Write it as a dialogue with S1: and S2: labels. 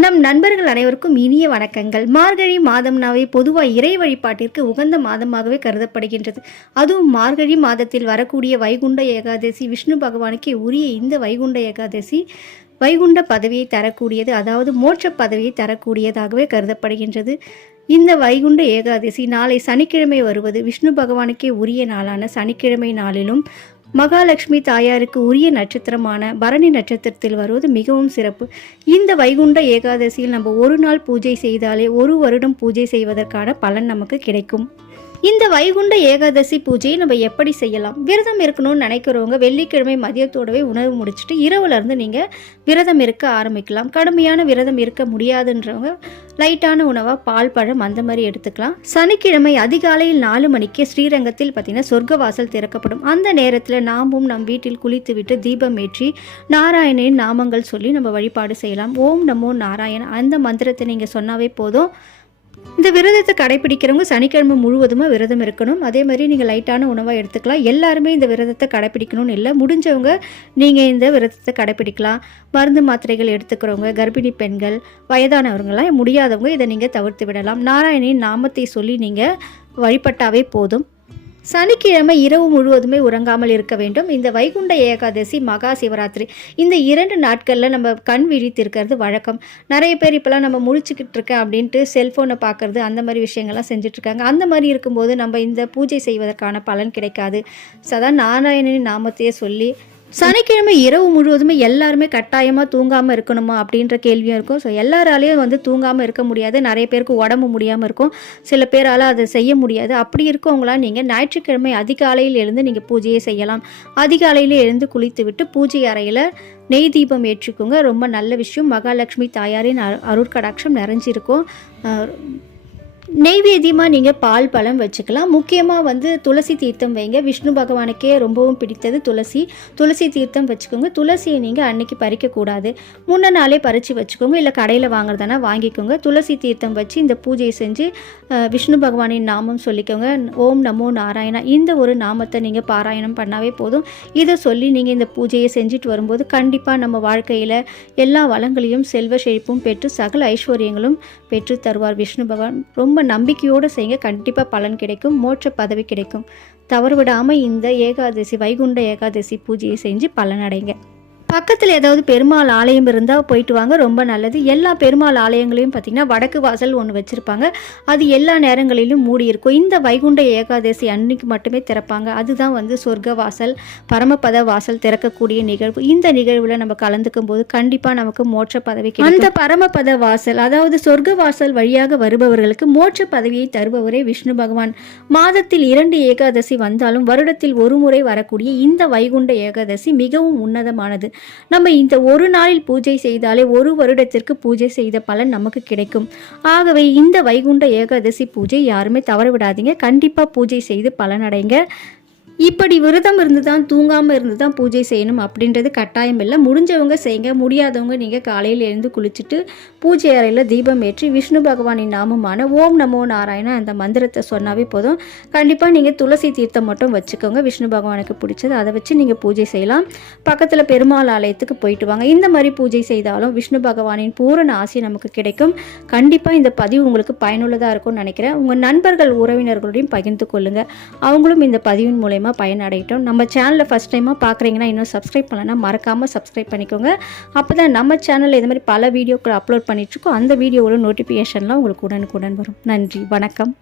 S1: நம் நண்பர்கள் அனைவருக்கும் இனிய வணக்கங்கள். மார்கழி மாதம்னாவே பொதுவாக இறை வழிபாட்டிற்கு உகந்த மாதமாகவே கருதப்படுகின்றது. அதுவும் மார்கழி மாதத்தில் வரக்கூடிய வைகுண்ட ஏகாதசி விஷ்ணு பகவானுக்கே உரிய இந்த வைகுண்ட ஏகாதசி வைகுண்ட பதவியை தரக்கூடியது அதாவது மோட்ச பதவியை தரக்கூடியதாகவே கருதப்படுகின்றது. இந்த வைகுண்ட ஏகாதசி நாளை சனிக்கிழமை வருவது விஷ்ணு பகவானுக்கே உரிய நாளான சனிக்கிழமை நாளிலும் மகாலட்சுமி தாயாருக்கு உரிய நட்சத்திரமான பரணி நட்சத்திரத்தில் வருவது மிகவும் சிறப்பு. இந்த வைகுண்ட ஏகாதசியில் நம்ம ஒரு நாள் பூஜை செய்தாலே ஒரு வருடம் பூஜை செய்வதற்கான பலன் நமக்கு கிடைக்கும். இந்த வைகுண்ட ஏகாதசி பூஜையை நம்ம எப்படி செய்யலாம்? விரதம் இருக்கணும்னு நினைக்கிறவங்க வெள்ளிக்கிழமை மதியத்தோடவே உணவு முடிச்சுட்டு இரவுலேருந்து நீங்கள் விரதம் இருக்க ஆரம்பிக்கலாம். கடுமையான விரதம் இருக்க முடியாதுன்றவங்க லைட்டான உணவாக பால் பழம் அந்த மாதிரி எடுத்துக்கலாம். சனிக்கிழமை அதிகாலையில் நாலு மணிக்கு ஸ்ரீரங்கத்தில் பார்த்தீங்கன்னா சொர்க்கவாசல் திறக்கப்படும். அந்த நேரத்தில் நாமும் நம் வீட்டில் குளித்துவிட்டு தீபம் ஏற்றி நாராயணின் நாமங்கள் சொல்லி நம்ம வழிபாடு செய்யலாம். ஓம் நமோ நாராயண். அந்த மந்திரத்தை நீங்கள் சொன்னாவே போதும். இந்த விரதத்தை கடைப்பிடிக்கிறவங்க சனிக்கிழமை முழுவதுமாக விரதம் இருக்கணும். அதே மாதிரி நீங்கள் லைட்டான உணவாக எடுத்துக்கலாம். எல்லாருமே இந்த விரதத்தை கடைப்பிடிக்கணும்னு இல்லை. முடிஞ்சவங்க நீங்கள் இந்த விரதத்தை கடைப்பிடிக்கலாம் மருந்து மாத்திரைகள் எடுத்துக்கிறவங்க கர்ப்பிணி பெண்கள் வயதானவங்களாம் முடியாதவங்க இதை நீங்கள் தவிர்த்து விடலாம். நாராயணின் நாமத்தை சொல்லி நீங்கள் வழிபட்டாவே போதும். சனிக்கிழமை இரவு முழுவதுமே உறங்காமல் இருக்க வேண்டும். இந்த வைகுண்ட ஏகாதசி மகா சிவராத்திரி. இந்த இரண்டு நாட்களில் நம்ம கண் விழித்திருக்கிறது வழக்கம். நிறைய பேர் இப்போலாம் நம்ம முழிச்சுக்கிட்டு இருக்கேன் அப்படின்ட்டு செல்ஃபோனை பார்க்குறது அந்த மாதிரி விஷயங்கள்லாம் செஞ்சுட்ருக்காங்க. அந்த மாதிரி இருக்கும்போது நம்ம இந்த பூஜை செய்வதற்கான பலன் கிடைக்காது. சதா நாராயணனின் நாமத்தையே சொல்லி சனிக்கிழமை இரவு முழுவதுமே எல்லாருமே கட்டாயமாக தூங்காமல் இருக்கணுமா அப்படின்ற கேள்வியும் இருக்கும். ஸோ எல்லாராலையும் வந்து தூங்காமல் இருக்க முடியாது. நிறைய பேருக்கு உடம்பு முடியாமல் இருக்கும். சில பேரால் அதை செய்ய முடியாது. அப்படி இருக்கவங்களாம் நீங்கள் ஞாயிற்றுக்கிழமை அதிகாலையில் எழுந்து நீங்கள் பூஜையை செய்யலாம். அதிகாலையில் எழுந்து குளித்து விட்டு பூஜை அறையில் நெய் தீபம் ஏற்றிக்கோங்க. ரொம்ப நல்ல விஷயம். மகாலட்சுமி தாயாரின் அரு அருட்கடாட்சம் நிறைஞ்சிருக்கும். நெய்வேதியமாக நெய்வேத்தியமாக நீங்கள் பால் பழம் வச்சுக்கலாம். முக்கியமாக வந்து துளசி தீர்த்தம் வைங்க. விஷ்ணு பகவானுக்கே ரொம்பவும் பிடித்தது துளசி. துளசி தீர்த்தம் வச்சுக்கோங்க. துளசியை நீங்கள் அன்னைக்கு பறிக்கக்கூடாது முன்ன நாளே பறித்து வச்சுக்கோங்க. இல்லை கடையில் வாங்குறதானா வாங்கிக்கோங்க. துளசி தீர்த்தம் வச்சு இந்த பூஜையை செஞ்சு விஷ்ணு பகவானின் நாமம் சொல்லிக்கோங்க. ஓம் நமோ நாராயணா. இந்த ஒரு நாமத்தை நீங்கள் பாராயணம் பண்ணாவே போதும். இதை சொல்லி நீங்கள் இந்த பூஜையை செஞ்சுட்டு வரும்போது கண்டிப்பாக நம்ம வாழ்க்கையில் எல்லா வளங்களையும் செல்வ செழிப்பும் பெற்று சகல ஐஸ்வர்யங்களும் பெற்று தருவார் விஷ்ணு பகவான். ரொம்ப நம்பிக்கையோடு செய்யுங்க. கண்டிப்பாக பலன் கிடைக்கும். மோட்ச பதவி கிடைக்கும். தவறு விடாமல் இந்த ஏகாதசி வைகுண்ட ஏகாதசி பூஜையை செஞ்சு பலனடைங்க. பக்கத்தில் ஏதாவது பெருமாள் ஆலயம் இருந்தால் போயிட்டு வாங்க ரொம்ப நல்லது. எல்லா பெருமாள் ஆலயங்களையும் பார்த்திங்கன்னா வடக்கு வாசல் ஒன்று வச்சுருப்பாங்க. அது எல்லா நேரங்களிலும் மூடி இருக்கும். இந்த வைகுண்ட ஏகாதசி அன்னைக்கு மட்டுமே திறப்பாங்க. அதுதான் வந்து சொர்க்க வாசல் பரமபத வாசல் திறக்கக்கூடிய நிகழ்வு. இந்த நிகழ்வில் நம்ம கலந்துக்கும் போது கண்டிப்பாக நமக்கு மோட்ச பதவி அந்த பரமபத வாசல் அதாவது சொர்க்க வாசல் வழியாக வருபவர்களுக்கு மோட்ச பதவியை தருபவரே விஷ்ணு பகவான். மாதத்தில் இரண்டு ஏகாதசி வந்தாலும் வருடத்தில் ஒரு முறை வரக்கூடிய இந்த வைகுண்ட ஏகாதசி மிகவும் உன்னதமானது. நம்ம இந்த ஒரு நாளில் பூஜை செய்தாலே ஒரு வருடத்திற்கு பூஜை செய்த பலன் நமக்கு கிடைக்கும். ஆகவே இந்த வைகுண்ட ஏகாதசி பூஜை யாருமே தவற விடாதீங்க கண்டிப்பாக பூஜை செய்து பலனடைங்க. இப்படி விரதம் இருந்து தான் தூங்காமல் இருந்து தான் பூஜை செய்யணும் அப்படின்றது கட்டாயம் இல்லை. முடிஞ்சவங்க செய்யுங்க முடியாதவங்க நீங்கள் காலையில் எழுந்து குளிச்சுட்டு பூஜை அறையில் தீபம் ஏற்றி விஷ்ணு பகவானின் நாமமான ஓம் நமோ நாராயணா அந்த மந்திரத்தை சொன்னாவே போதும். கண்டிப்பாக நீங்கள் துளசி தீர்த்தம் மட்டும் வச்சுக்கோங்க. விஷ்ணு பகவானுக்கு பிடிச்சது அதை வச்சு நீங்கள் பூஜை செய்யலாம். பக்கத்தில் பெருமாள் ஆலயத்துக்கு போயிட்டு வாங்க. இந்த மாதிரி பூஜை செய்தாலும் விஷ்ணு பகவானின் பூரண ஆசை நமக்கு கிடைக்கும். கண்டிப்பாக இந்த பதிவு உங்களுக்கு பயனுள்ளதாக இருக்கும்னு நினைக்கிறேன். உங்கள் நண்பர்கள் உறவினர்களுடையும் பகிர்ந்து கொள்ளுங்கள் அவங்களும் இந்த பதிவின் மூலயமா பயனடையட்டும். நம்ம சேனலை ஃபஸ்ட் டைமாக பார்க்குறீங்கன்னா இன்னும் சப்ஸ்கிரைப் பண்ணலன்னா மறக்காமல் சப்ஸ்கிரைப் பண்ணிக்கோங்க. அப்போ தான் நம்ம சேனலில் இது மாதிரி பல வீடியோக்கள் அப்லோட் பண்ணிட்டுருக்கோம் அந்த வீடியோவோட நோட்டிஃபிகேஷன்லாம் உங்களுக்கு உடனுக்குடன் வரும். நன்றி வணக்கம்.